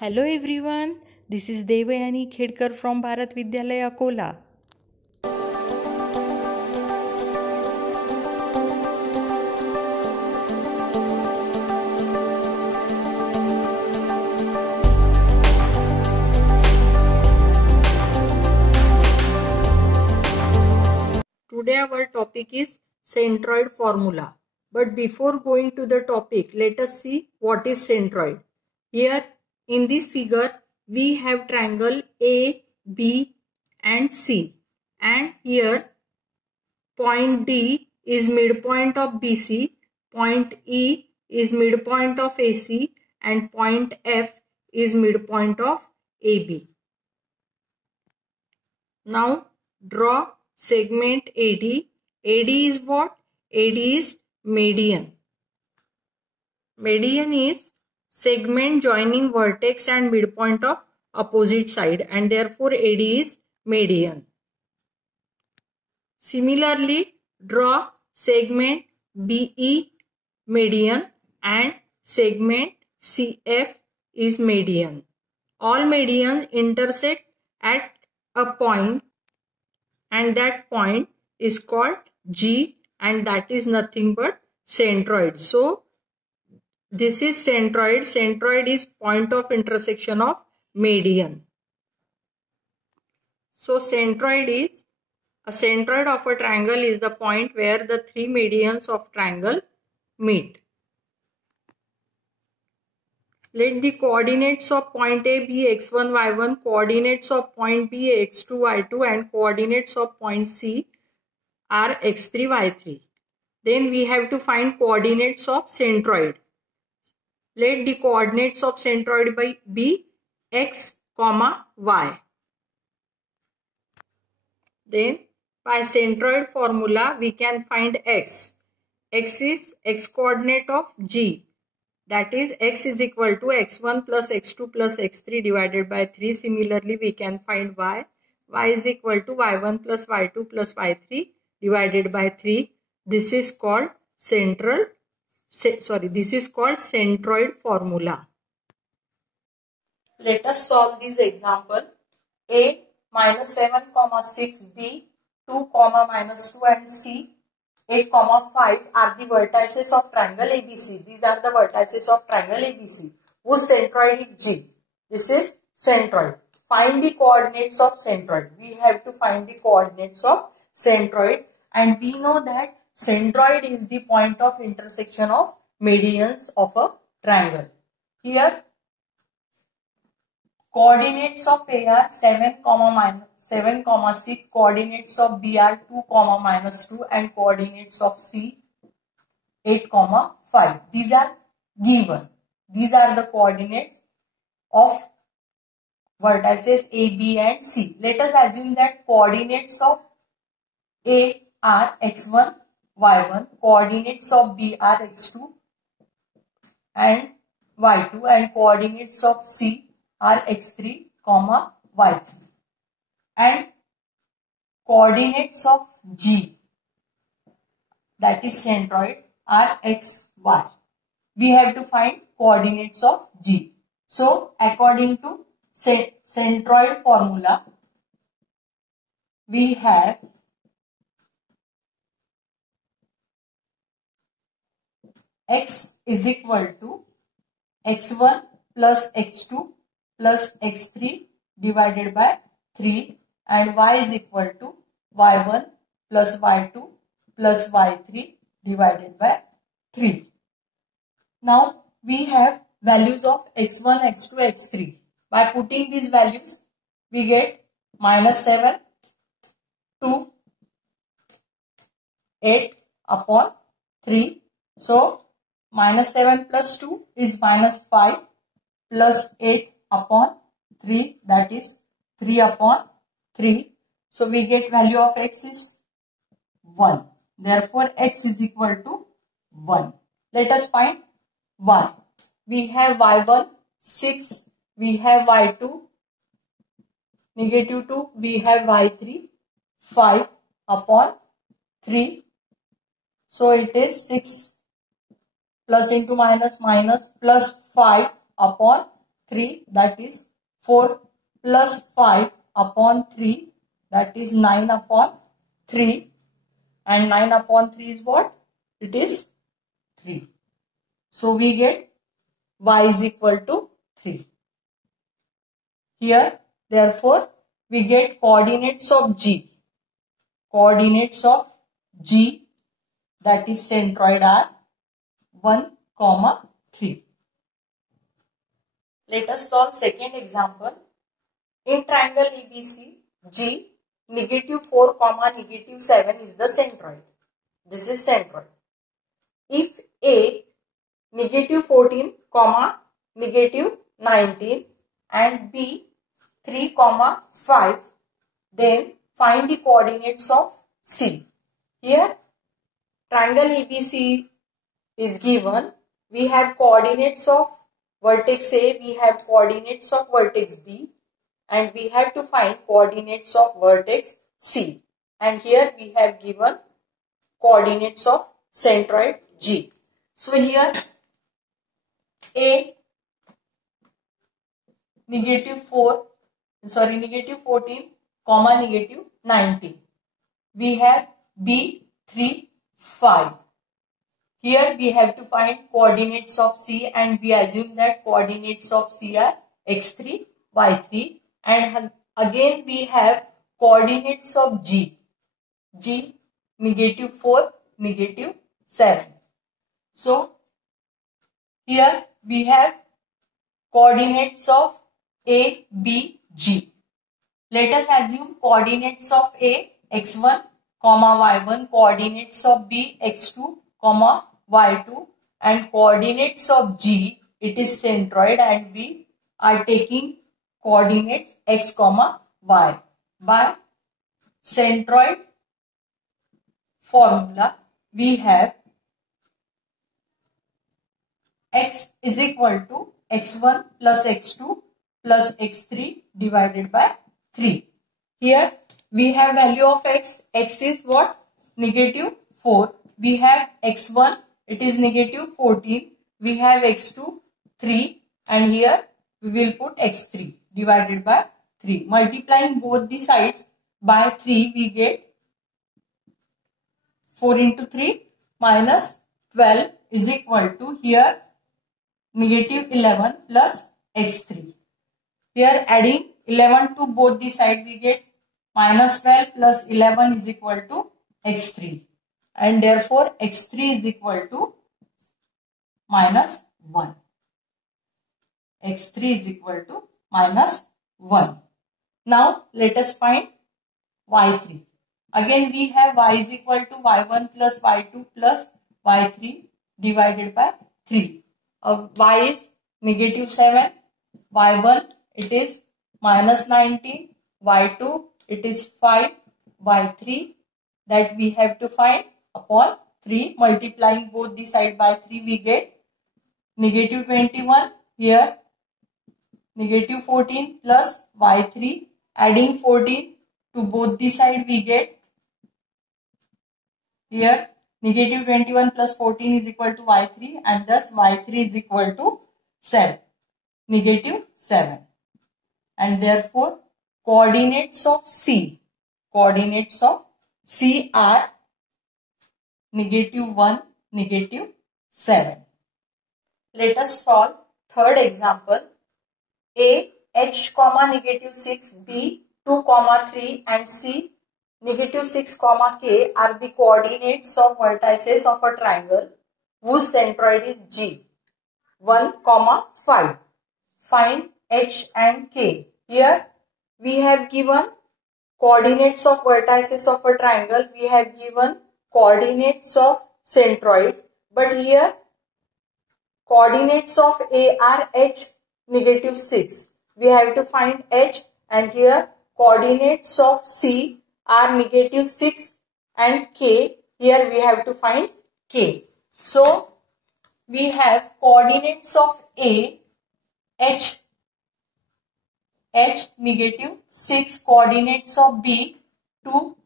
Hello everyone, this is Devayani Khedkar from Bharat Vidyalaya Akola. Today our topic is centroid formula. But before going to the topic, let us see what is centroid. Here in this figure, we have triangle A, B and C. And here point D is midpoint of BC, point E is midpoint of AC and point F is midpoint of AB. Now draw segment AD. AD is what? AD is median. Median is segment joining vertex and midpoint of opposite side and therefore AD is median. Similarly, draw segment BE median and segment CF is median. All medians intersect at a point and that point is called G and that is nothing but centroid. So, this is centroid. Centroid is point of intersection of median. So, centroid is a centroid of a triangle is the point where the three medians of triangle meet. Let the coordinates of point A be x1, y1, coordinates of point B x2, y2 and coordinates of point C are x3, y3. Then we have to find coordinates of centroid. Let the coordinates of centroid be x, y. Then by centroid formula we can find x. X is x coordinate of G. That is x is equal to x1 plus x2 plus x3 divided by 3. Similarly, we can find y. Y is equal to y1 plus y2 plus y3 divided by 3. This is called centroid formula. Let us solve this example. A minus 7, 6, B 2, minus 2 and C 8, 5 are the vertices of triangle ABC. These are the vertices of triangle ABC whose centroid is G. This is centroid. Find the coordinates of centroid. We have to find the coordinates of centroid and we know that centroid is the point of intersection of medians of a triangle. Here coordinates of A are 7, 6, coordinates of B are 2, minus 2 and coordinates of C 8, 5. These are given. These are the coordinates of vertices A, B and C. Let us assume that coordinates of A are x1, y1, coordinates of B are x2 and y2 and coordinates of C are x3, y3 and coordinates of G, that is centroid, are x, y. We have to find coordinates of G. So, according to centroid formula, we have x is equal to x1 plus x2 plus x3 divided by 3 and y is equal to y1 plus y2 plus y3 divided by 3. Now we have values of x1, x2, x3. By putting these values we get minus 7, 2, 8 upon 3. So minus 7 plus 2 is minus 5 plus 8 upon 3, that is 3 upon 3. So we get value of x is 1. Therefore x is equal to 1. Let us find y. We have y1 6, we have y2 negative 2, we have y3 5 upon 3. So it is 6 plus into minus minus plus 5 upon 3, that is 4 plus 5 upon 3, that is 9 upon 3, and 9 upon 3 is what? It is 3. So we get y is equal to 3. Here, therefore, we get coordinates of G. Coordinates of G, that is centroid, are 1, 3. Let us solve second example. In triangle ABC, G, -4, -7 is the centroid. This is centroid. If A, -14, -19 and B, 3, 5, then find the coordinates of C. Here, triangle ABC is given. We have coordinates of vertex A, we have coordinates of vertex B, and we have to find coordinates of vertex C. And here we have given coordinates of centroid G. So here A, -14, -19. We have B, 3, 5. Here we have to find coordinates of C, and we assume that coordinates of C are x3, y3, and again we have coordinates of G. G, -4, -7. So here we have coordinates of A, B, G. Let us assume coordinates of A, x1, y1, coordinates of B, x2, y2, and coordinates of G, it is centroid, and we are taking coordinates x, y. By centroid formula, we have x is equal to x1 plus x2 plus x3 divided by 3. Here we have value of x. X is what? -4. We have x1, it is -14. We have x2, 3, and here we will put x3 divided by 3. Multiplying both the sides by 3, we get 4 into 3 minus 12 is equal to here -11 plus x3. Here adding 11 to both the side, we get -12 plus 11 is equal to x3. And therefore x3 is equal to -1. x3 is equal to -1. Now let us find y3. Again we have y is equal to y1 plus y2 plus y3 divided by 3. Y is -7, y1 it is -19, y2 it is 5, y3 that we have to find upon 3. Multiplying both the side by 3, we get -21. Here -14 plus y3, adding 14 to both the side, we get here -21 plus 14 is equal to y3, and thus y3 is equal to 7, -7. And therefore coordinates of C are -1, -7. Let us solve third example. A, h, -6, B, 2, 3, and C, -6, k are the coordinates of vertices of a triangle whose centroid is G. 1, 5. Find h and k. Here we have given coordinates of vertices of a triangle. We have given coordinates of centroid. But here coordinates of A are h, -6. We have to find h, and here coordinates of C are -6 and k. Here we have to find k. So we have coordinates of A, h, -6, coordinates of B, 2,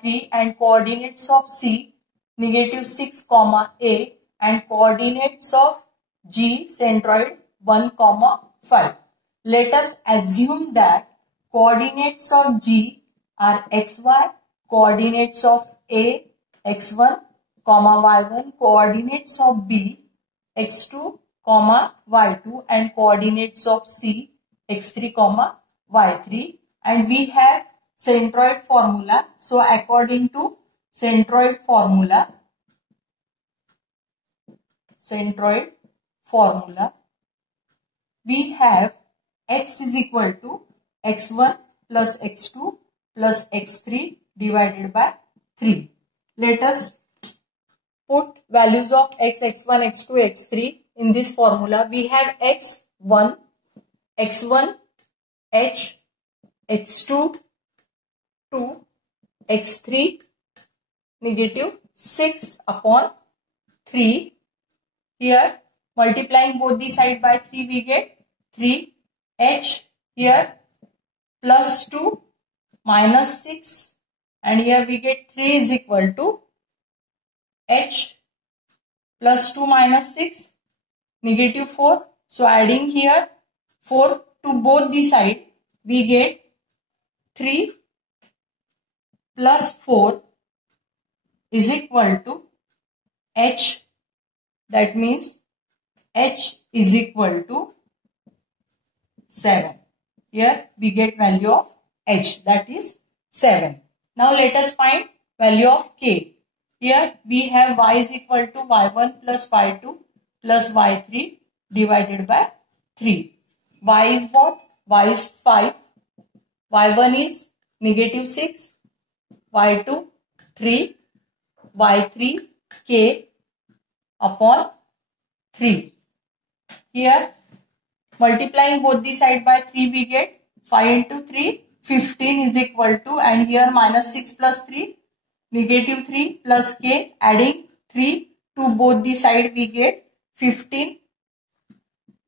3, and coordinates of C, -6, A, and coordinates of G, centroid, 1, 5. Let us assume that coordinates of G are xy, coordinates of A x1, y1, coordinates of B x2, y2 and coordinates of C x3, y3, and we have centroid formula. So according to centroid formula, we have x is equal to x1 plus x2 plus x3 divided by 3. Let us put values of x, x1, x2, x3 in this formula. We have x1, h, x2, 2, x3, negative 6 upon 3. Here, multiplying both the side by 3, we get 3. H here plus 2 minus 6, and here we get 3 is equal to h plus 2 minus 6 negative 4. So adding here 4 to both the side, we get 3 plus 4 is equal to h. That means h is equal to 7. Here we get value of h, that is 7. Now let us find value of k. Here we have y is equal to y1 plus y2 plus y3 divided by 3. Y is what? Y is 5. Y1 is negative 6. Y2 3. Y3 k upon 3. Here multiplying both the side by 3, we get 5 into 3, 15 is equal to, and here minus 6 plus 3, negative 3 plus k, adding 3 to both the side, we get 15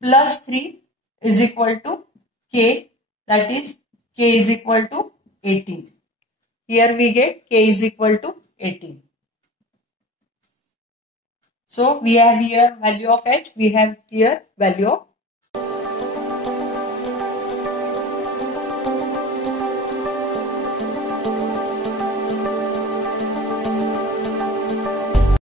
plus 3 is equal to k, that is k is equal to 18. Here we get k is equal to 18. So we have here value of h, we have here value of